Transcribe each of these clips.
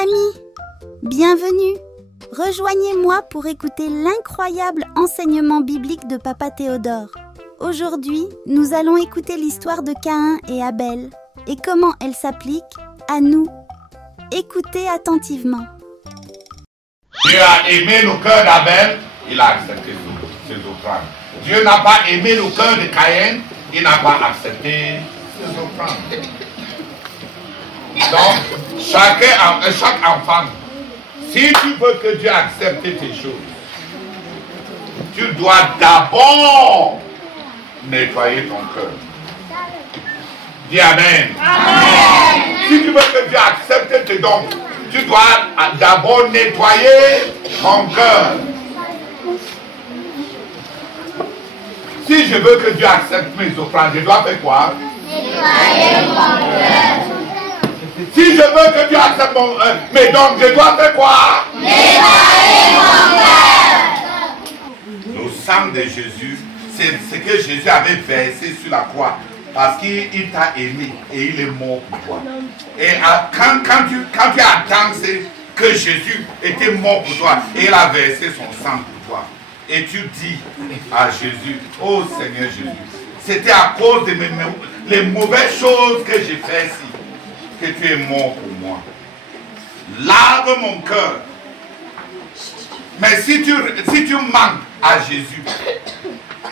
amis, bienvenue. Rejoignez-moi pour écouter l'incroyable enseignement biblique de Papa Théodore. Aujourd'hui, nous allons écouter l'histoire de Caïn et Abel et comment elle s'applique à nous. Écoutez attentivement. Dieu a aimé le cœur d'Abel, il a accepté ses offrandes. Dieu n'a pas aimé le cœur de Caïn, il n'a pas accepté ses offrandes. Donc, chaque enfant, si tu veux que Dieu accepte tes choses, tu dois d'abord nettoyer ton cœur. Dis Amen. Amen. Si tu veux que Dieu accepte tes dons, tu dois d'abord nettoyer ton cœur. Si je veux que Dieu accepte mes offrandes, je dois faire quoi? Nettoyer mon cœur. Si je veux que Dieu accepte mes dons, je dois faire quoi? Nettoyer mon cœur. Le sang de Jésus, c'est ce que Jésus avait versé sur la croix. Parce qu'il t'a aimé et il est mort pour toi. Et quand tu attends que Jésus était mort pour toi et il a versé son sang pour toi, et tu dis à Jésus, oh Seigneur Jésus, c'était à cause de les mauvaises choses que j'ai faites ici que tu es mort pour moi. Lave mon cœur. Mais si tu manques à Jésus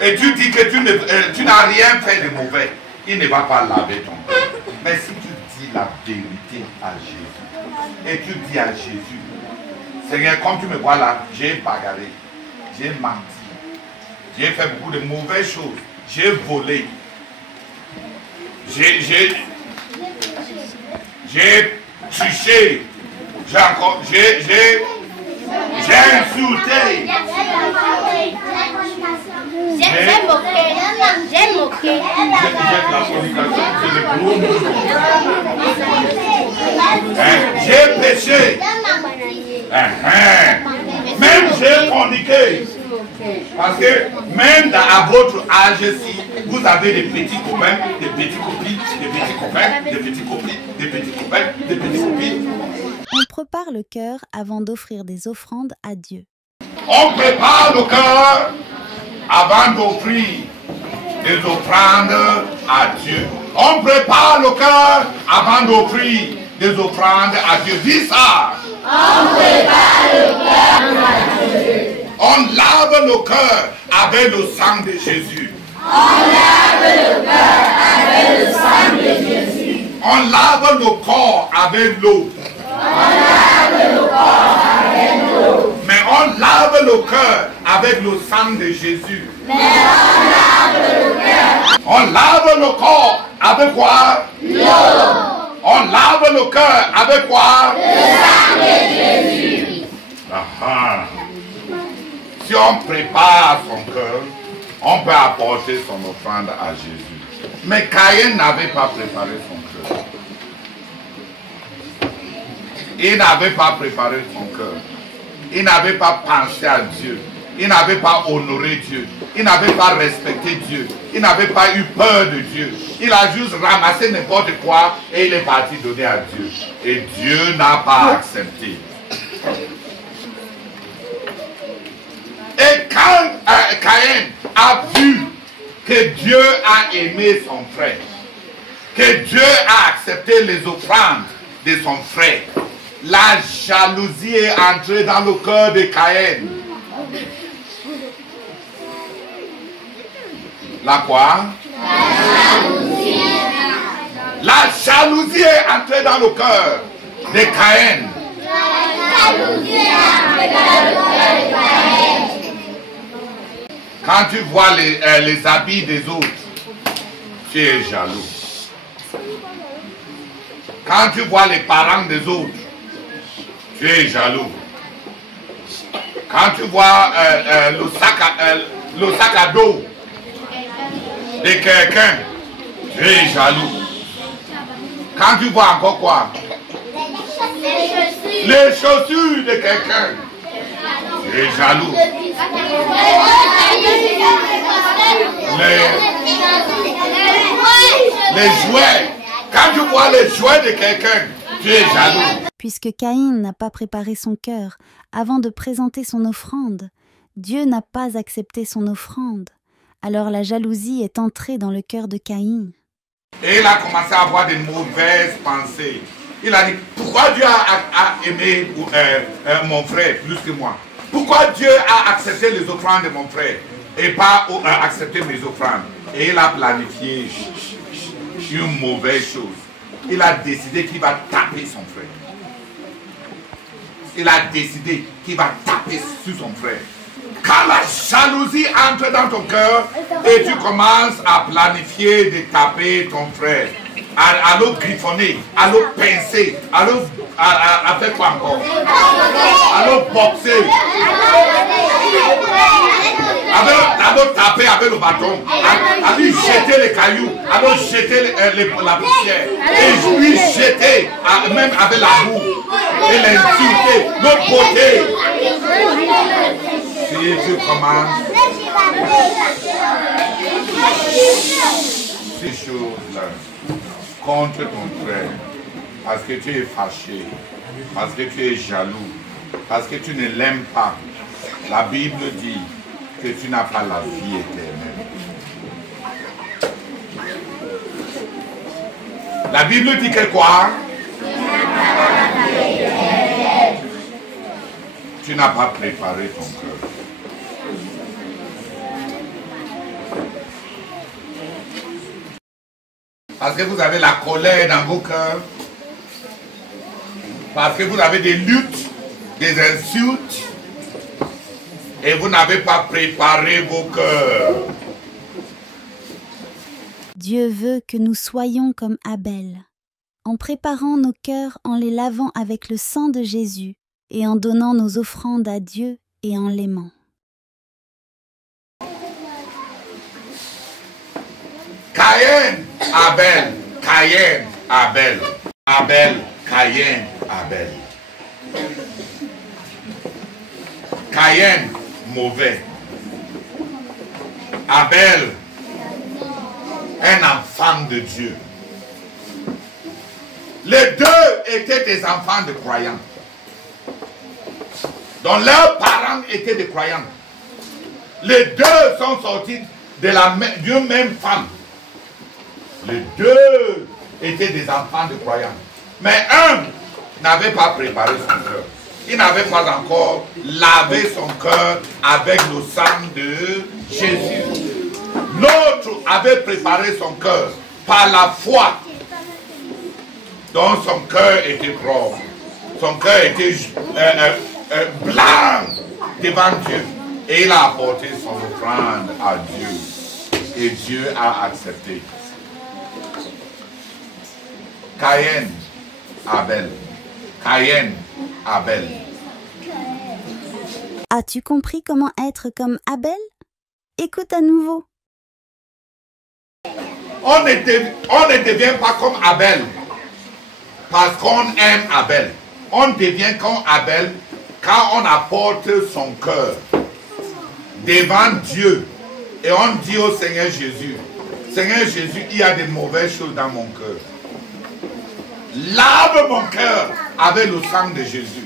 et tu dis que tu n'as rien fait de mauvais, il ne va pas laver ton cœur. Mais si tu dis la vérité à Jésus et tu dis à Jésus, Seigneur, comme tu me vois là, j'ai bagarré, j'ai menti, j'ai fait beaucoup de mauvaises choses, j'ai volé, j'ai triché, j'ai insulté. J'ai moqué. La fornication, c'est le gros mot. J'ai péché. Même j'ai forniqué. Parce que même à votre âge, si vous avez des petits copains, des petites copines, des petits copains, des petits copines, des petits copains, des petites copines. On prépare le cœur avant d'offrir des offrandes à Dieu. On prépare le cœur avant d'offrir des offrandes à Dieu. On prépare le cœur avant d'offrir des offrandes à Dieu. Dis ça. On prépare le cœur à Dieu. On lave le cœur avec le sang de Jésus. On lave le cœur avec le sang de Jésus. On lave le corps avec l'eau. On lave le corps avec l'eau. Mais on lave le cœur avec le sang de Jésus. Mais on lave le cœur. On lave le corps avec quoi? L'eau. On lave le cœur avec quoi? Le sang de Jésus. Si on prépare son cœur, on peut apporter son offrande à Jésus. Mais Caïn n'avait pas préparé son cœur. Il n'avait pas préparé son cœur. Il n'avait pas pensé à Dieu. Il n'avait pas honoré Dieu. Il n'avait pas respecté Dieu. Il n'avait pas eu peur de Dieu. Il a juste ramassé n'importe quoi et il est parti donner à Dieu. Et Dieu n'a pas accepté. Et quand Caïn a vu que Dieu a aimé son frère, que Dieu a accepté les offrandes de son frère, la jalousie est entrée dans le cœur de Caïn. La quoi? La jalousie est entrée dans le cœur de Caïn. Quand tu vois les habits des autres, tu es jaloux. Quand tu vois les parents des autres, tu es jaloux. Quand tu vois le sac à dos de quelqu'un, tu es jaloux. Quand tu vois encore quoi? Les chaussures de quelqu'un, tu es jaloux. Les jouets, quand tu vois les jouets de quelqu'un, tu es jaloux. Puisque Caïn n'a pas préparé son cœur avant de présenter son offrande, Dieu n'a pas accepté son offrande. Alors la jalousie est entrée dans le cœur de Caïn. Et il a commencé à avoir de mauvaises pensées. Il a dit, pourquoi Dieu a aimé mon frère plus que moi? Pourquoi Dieu a accepté les offrandes de mon frère et pas accepté mes offrandes? Et il a planifié une mauvaise chose. Il a décidé qu'il va taper son frère. Il a décidé qu'il va taper sur son frère. Quand la jalousie entre dans ton cœur et tu commences à planifier de taper ton frère, à le griffonner, à le pincer, à faire quoi encore? À le boxer, à le taper avec le bâton, à lui jeter les cailloux, à lui jeter la poussière, et lui jeter même avec la boue, et l'insulter, le botter. Si tu commences ces choses-là contre ton frère, parce que tu es fâché, parce que tu es jaloux, parce que tu ne l'aimes pas, la Bible dit que tu n'as pas la vie éternelle. La Bible dit que quoi? Tu n'as pas préparé ton cœur. Parce que vous avez la colère dans vos cœurs. Parce que vous avez des luttes, des insultes. Et vous n'avez pas préparé vos cœurs. Dieu veut que nous soyons comme Abel, en préparant nos cœurs, en les lavant avec le sang de Jésus et en donnant nos offrandes à Dieu et en l'aimant. Caïn, Abel, Caïn, Abel, Abel, Caïn, Abel. Caïn, mauvais. Abel, un enfant de Dieu. Les deux étaient des enfants de croyants. Donc leurs parents étaient des croyants. Les deux sont sortis d'une même femme. Les deux étaient des enfants de croyants. Mais un n'avait pas préparé son cœur. Il n'avait pas encore lavé son cœur avec le sang de Jésus. L'autre avait préparé son cœur par la foi. Donc son cœur était propre. Son cœur était blanc devant Dieu. Et il a apporté son offrande à Dieu. Et Dieu a accepté. Caïn, Abel. Caïn, Abel. As-tu compris comment être comme Abel? Écoute à nouveau. On ne devient pas comme Abel parce qu'on aime Abel. On devient comme Abel quand on apporte son cœur devant Dieu et on dit au Seigneur Jésus, Seigneur Jésus, il y a des mauvaises choses dans mon cœur. Lave mon cœur avec le sang de Jésus.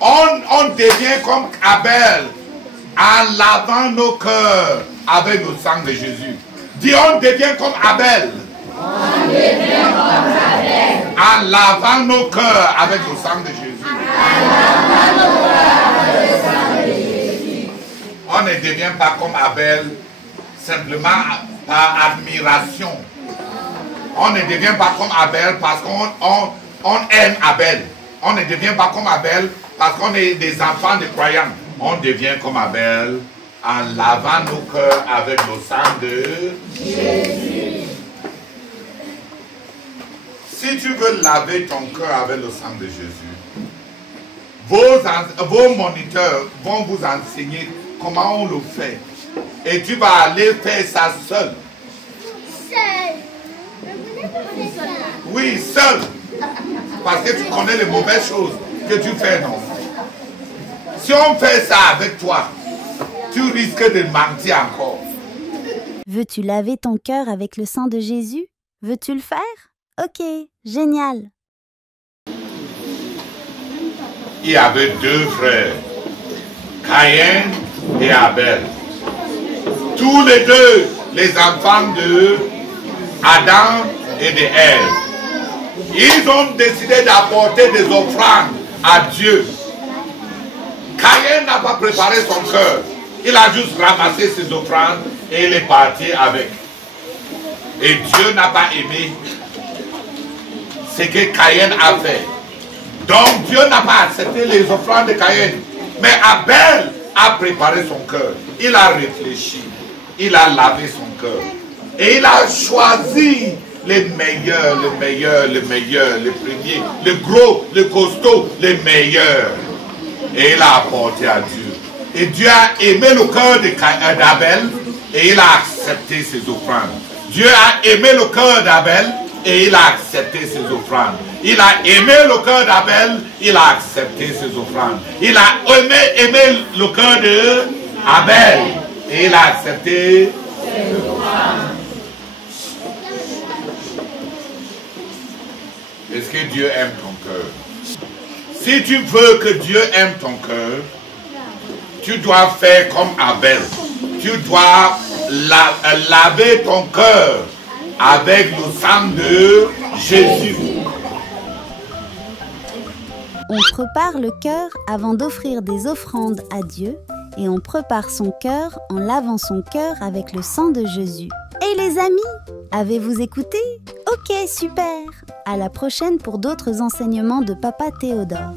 On devient comme Abel en lavant nos cœurs avec le sang de Jésus. Dis, on devient comme Abel. On devient comme Abel. En lavant nos cœurs avec le sang de Jésus. En lavant nos cœurs avec le sang de Jésus. On ne devient pas comme Abel simplement par admiration. On ne devient pas comme Abel parce qu'on aime Abel. On ne devient pas comme Abel parce qu'on est des enfants de croyants. On devient comme Abel en lavant nos cœurs avec le sang de Jésus. Si tu veux laver ton cœur avec le sang de Jésus, vos moniteurs vont vous enseigner comment on le fait. Et tu vas aller faire ça seul. Seul. Mais vous n'êtes pas fait ça. Oui, seul. Parce que tu connais les mauvaises choses que tu fais, non? Si on fait ça avec toi, tu risques de mentir encore. Veux-tu laver ton cœur avec le sang de Jésus? Veux-tu le faire? Ok, génial. Il y avait deux frères, Caïn et Abel. Tous les deux, les enfants de Adam et de Ève. Ils ont décidé d'apporter des offrandes à Dieu. Caïn n'a pas préparé son cœur. Il a juste ramassé ses offrandes et il est parti avec. Et Dieu n'a pas aimé ce que Caïn a fait. Donc Dieu n'a pas accepté les offrandes de Caïn. Mais Abel a préparé son cœur. Il a réfléchi. Il a lavé son cœur. Et il a choisi les meilleurs, les meilleurs, les meilleurs, les premiers, les gros, les costauds, les meilleurs. Et il a apporté à Dieu. Et Dieu a aimé le cœur d'Abel et il a accepté ses offrandes. Dieu a aimé le cœur d'Abel et il a accepté ses offrandes. Il a aimé le cœur d'Abel, il a accepté ses offrandes. Il a aimé le cœur d'Abel et il a accepté ses offrandes. Est-ce que Dieu aime ton cœur? Si tu veux que Dieu aime ton cœur, tu dois faire comme Abel. Tu dois laver ton cœur avec le sang de Jésus. On prépare le cœur avant d'offrir des offrandes à Dieu et on prépare son cœur en lavant son cœur avec le sang de Jésus. Et les amis, avez-vous écouté? Ok, super! À la prochaine pour d'autres enseignements de Papa Théodore.